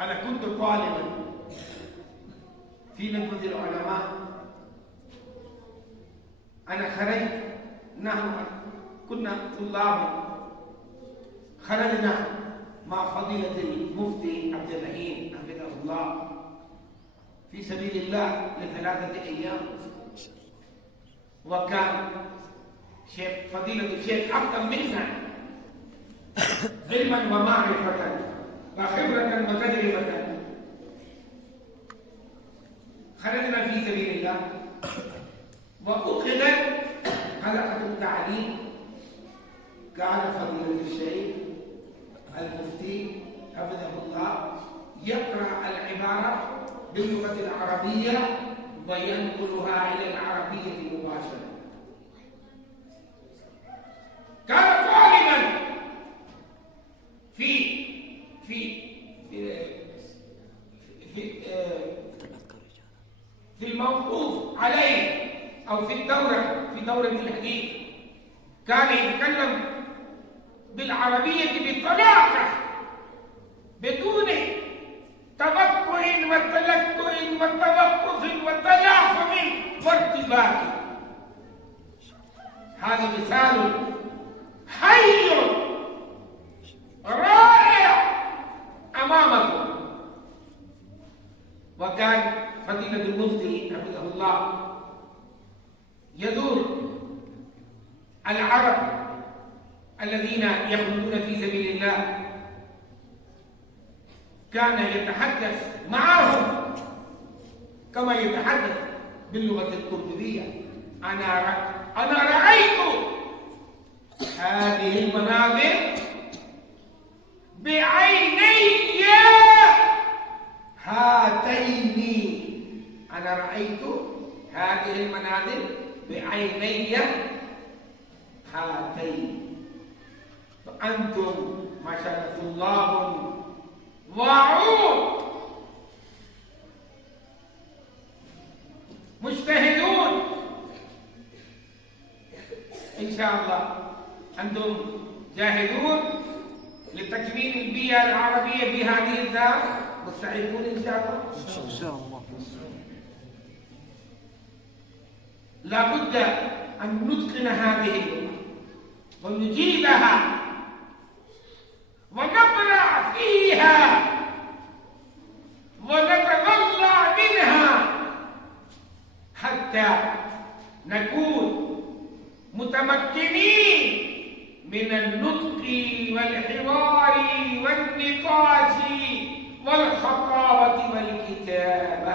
أنا كنت طالبا في ندوة العلماء. أنا خرجت، نحن كنا طلابا، خرجنا مع فضيلة المفتي عبد الرحيم حفظه الله في سبيل الله ل3 أيام، وكان فضيلة الشيخ أفضل منا علما ومعرفة وخبرة وتجربة. خرجنا في سبيل الله وأخذت حلقة التعليم. كان فضيلة الشيخ المفتي حفظه الله يقرأ العبارة باللغة العربية وينقلها إلى العربية مباشرة. كان طالبا في في في في في الموقوف عليه أو في دورة الحديث، كان يتكلم بالعربية بطلاقة بدون تبطئ وتلكؤ وتوقف وتلافظ وارتباك. هذا مثال حي رائع أمامكم. وكان فضيلة المفتي حفظه الله يدور العرب الذين يخرجون في سبيل الله، كان يتحدث معهم كما يتحدث باللغة القرطبية. أنا رأيت هذه المناظر بعيني هاتين. أنا رأيت هذه المناظر بعيني هاتين. فأنتم ما شاء الله طلاب واعون مجتهدون، إن شاء الله أنتم جاهدون لتكوين البيئة العربية في هذه الدار، مستعدون إن شاء الله. إن شاء الله. لابد أن نتقن هذه ونجيدها ونقرأ فيها ونتطلع منها حتى نكون متمكنين من النطق والحوار والنقاش والخطابة والكتابة.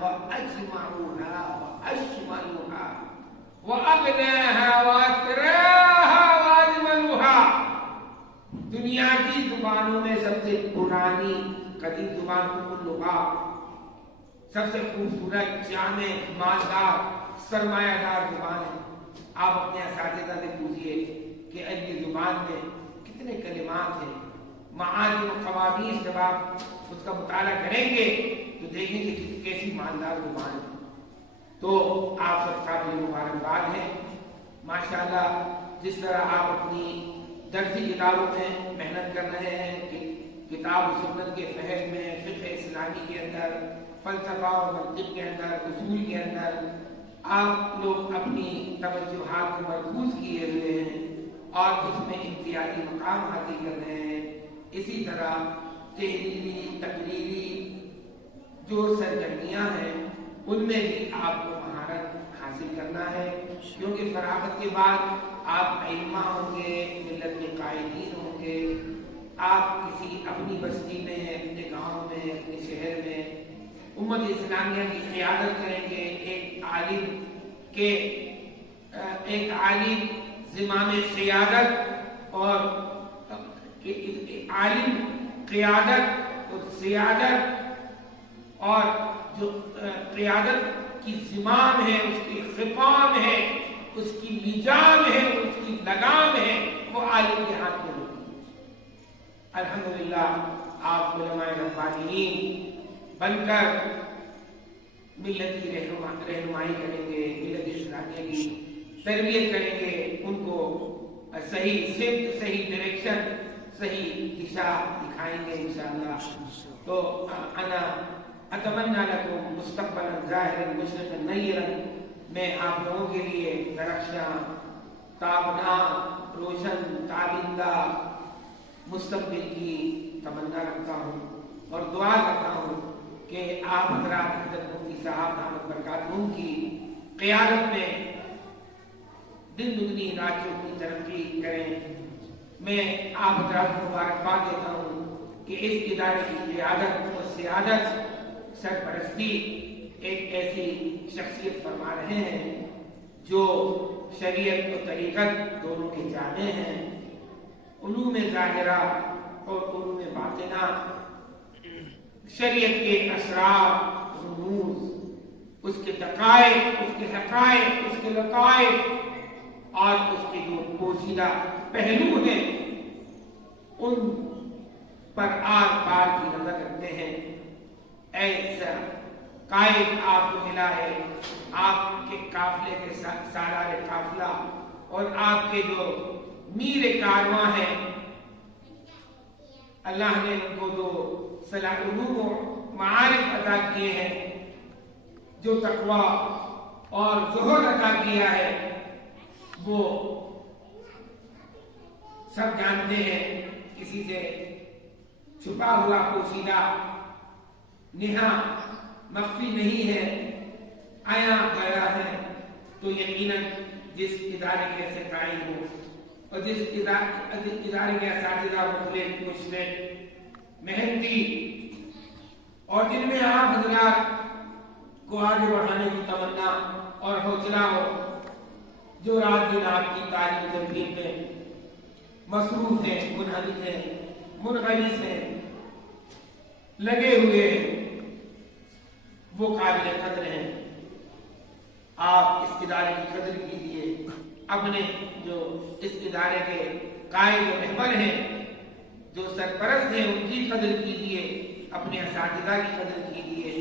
وأجمعها وأشملها وأغناها وأثراها وأجملها. دنیا کی زبانوں میں سب سے پرانی قدیم زبان اللغات، سب سے خوبصورت، جامع، مالدار، سرمایہ دار زبان ہے. آپ اپنے اساتذہ سے پوچھئے کہ عربی زبان میں کتنے کلمات ہیں، معانی و قوامین. جب آپ اس کا مطالعہ کریں گے تو دیکھیں گے کہ کیسی مالدار زبان ہے. تو آپ سب قابل مبارکباد ہیں ماشاءاللہ. جس طرح آپ اپنی درسی کتابوں میں محنت کر رہے ہیں کہ کتاب و سنت کے فہم میں، فقہ اسلامی کے اندر، فلسفہ اور منطق کے اندر، اصول کے اندر آپ لوگ اپنی توجہات کو مرکوز کیے ہوئے ہیں اور اس میں امتیازی مقام حاصل کر رہے ہیں. اسی طرح تحریری، تقریری جو سرگرمیاں ہیں ان میں بھی آپ کو مہارت حاصل کرنا ہے، کیونکہ فراغت کے بعد آپ ائمہ ہوں گے، ملت کے قائدین ہوں گے. آپ کسی اپنی بستی میں، اپنے گاؤں میں، اپنے شہر میں امت اسلامیہ کی قیادت کریں گے. ایک عالم زمام قیادت اور عالم قیادت اور سیادت، اور جو قیادت کی زمام ہے، اس کی خطام ہے، اس کی لجام ہے، اس کی لگام ہے، وہ عالم کے ہاتھ میں ہوتی ہے. الحمدللہ آپ علماء ربانیین بن کر ملت کی رہنمائی کریں گے، ملت اسلامیہ کی تربیت کریں گے، ان کو صحیح سمت، صحیح ڈائریکشن، صحیح دشا دکھائیں گے انشاءاللہ. تو انا اتمنى لكم مستقبلا ظاہرا مشرقا نیرا. میں آپ لوگوں کے لیے درخشاں، تابناک، روشن، تابندہ مستقبل کی تمنا رکھتا ہوں اور دعا کرتا ہوں کہ آپ حضرات حضرت مفتی صاحب دامت برکاتہم کی قیادت میں دن دگنی رات چوگنی ترقی کریں. میں آپ حضرات کو مبارکباد دیتا ہوں کہ اس ادارے کی قیادت اور سیادت، سرپرستی ایک ایسی شخصیت فرما رہے ہیں جو شریعت و طریقت دونوں کے جامع ہیں. علوم ظاہرہ اور علوم باطنہ، شریعت کے اسرار، رموز، اس کے دقائق، اس کے حقائق، اس کے لطائف اور اس کے جو پوشیدہ پہلو ہیں ان پر آر پار کی نظر رکھتے ہیں. ایسا قائد آپ کو ملا ہے، آپ کے قافلے کے سالار قافلہ اور آپ کے جو میر کارواں ہیں، اللہ نے ان کو جو صلاح علوم و معارف عطا کیے ہیں، جو تقوی اور ظہر عطا کیا ہے، وہ سب جانتے ہیں. کسی سے چھپا ہوا پوشیدہ نہا مخفی نہیں ہے، آیا گیا ہے. تو یقیناً جس ادارے کے ایسے قائم ہو اور جس ادارے کے اساتذہ مخلص، مشرق، محنتی اور جن میں آپ حضرات کو آگے بڑھانے کی تمنا اور حوصلہ ہو، جو رات دن آپ کی تعلیم تربیت میں مصروف ہیں، منہمک ہیں، منغمس ہیں، لگے ہوئے ہیں، وہ قابل قدر ہیں. آپ اس ادارے کی قدر کیجیے، اپنے جو اس ادارے کے قائد و رہبر ہیں، جو سرپرست ہیں، ان کی قدر کیجیے، اپنے اساتذہ کی قدر کیجیے.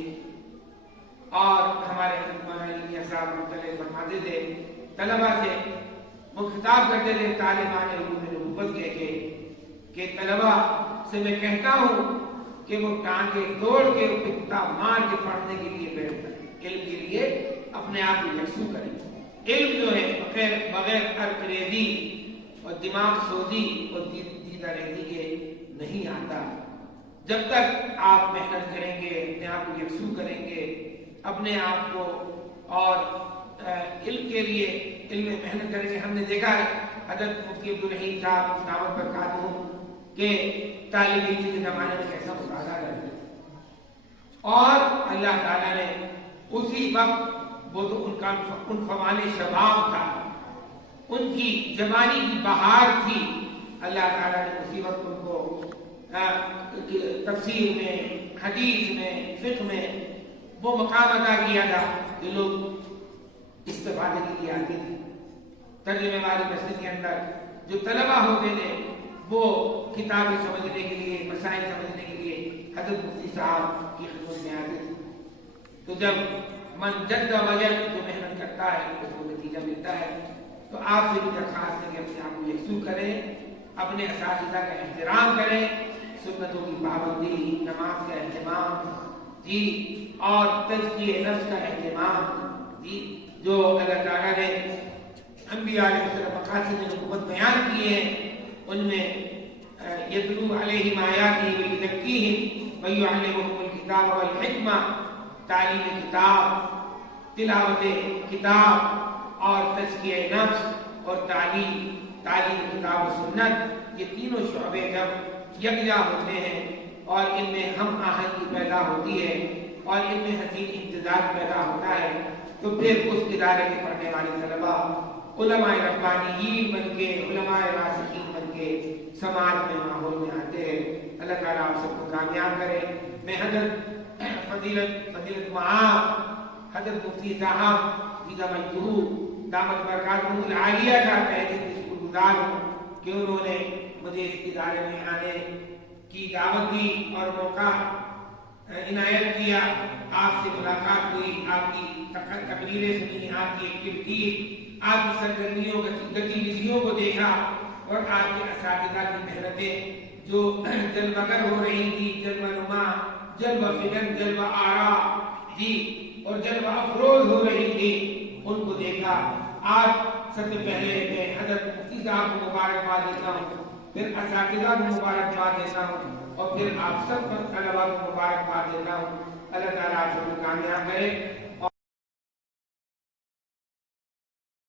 اور ہمارے مولانا علی صاحب مختلف فرماتے تھے، طلبہ سے وہ خطاب کرتے تھے، طالبان علوم نبوت کہہ کے، کہ طلبہ سے میں کہتا ہوں کہ وہ ٹانگے توڑ کے پتا مار کے پڑھنے کے لیے بیٹھ جائیں، علم کے لیے اپنے آپ کو یکسو کریں. علم جو ہے بغیر عرق ریزی اور دماغ سوزی اور دیدہ ریزی کے نہیں آتا. جب تک آپ محنت کریں گے، اپنے آپ کو یکسو کریں گے، اپنے آپ کو اور علم کے لیے علم میں محنت کریں گے. ہم نے دیکھا ہے حضرت مفتی عبدالرحیم صاحب دعوت برکاتہم کہ طالب علم کے زمانے میں کیسا مطالعہ کرتے، اور اللہ تعالیٰ نے اسی وقت وہ تو ان کا عنفوان شباب تھا، ان کی جوانی کی بہار تھی، اللہ تعالیٰ نے اسی وقت ان کو تفسیر میں، حدیث میں، فقہ میں وہ مقام عطا کیا تھا کہ لوگ استفادے کے لیے آتے تھے۔ ترجمے والی مسجد کے اندر جو طلبہ ہوتے تھے وہ کتابیں سمجھنے کے لیے، مسائل سمجھنے کے لیے حضرت مفتی صاحب کی خدمت میں آتے تھے۔ تو جب من جد وجد جو محنت کرتا ہے اس کو نتیجہ ملتا ہے۔ تو آپ سے بھی درخواست ہے کہ اپنے آپ کو یکسو کریں، اپنے اساتذہ کا احترام کریں، سنتوں کی پابندی، نماز کا اہتمام جی، اور تزکیہ نفس کا اہتمام جی، جو اللہ تعالیٰ نے انبیاء علیہ السلام مقاصد نبوت بیان کیے ہیں، ان میں یتلو علیہم آیاتہ ویزکیہم ویعلمہم الکتاب والحکمہ، تعلیم کتاب، تلاوت کتاب اور تزکیہ نفس اور تعلیم کتاب و سنت، یہ تینوں شعبے جب یکجا ہوتے ہیں اور ان میں ہم آہنگی پیدا ہوتی ہے اور ان میں حسین امتزاج پیدا ہوتا ہے، تو پھر اس ادارے کے پڑھنے والے طلبہ علماء ربانیین بن کے، علماء راسخین بن کے سماج میں، ماحول میں آتے ہیں۔ اللہ تعالیٰ آپ سب کو کامیاب کرے۔ میں حضرت فضیلت معاذ حضرت مفتی صاحب فیض مجدور دامت برکاتہم العالیہ کا تہہ دل سے شکر گزار ہوں کہ انہوں نے مجھے اس ادارے میں آنے کی دعوت دی اور موقع عنایت کیا۔ آپ سے ملاقات ہوئی، آپ کی تقریریں سنی، آپ کی ایکٹیویٹیز، آپ کی سرگرمیوں گتیویدھیوں کو دیکھا اور آپ کے اساتذہ کی محنتیں جو جلوگر ہو رہی تھی، جلوہ نما، جلوہ فکر، جلوہ آرا جی اور جلوہ افروز ہو رہی تھی، ان کو دیکھا۔ آج سب سے پہلے میں حضرت مفتی صاحب کو مبارکباد دیتا ہوں، پھر اساتذہ کو مبارکباد دیتا ہوں اور پھر آپ سب طلباء کو مبارکباد دیتا ہوں۔ اللہ تعالیٰ آپ سب کو کامیاب کرے۔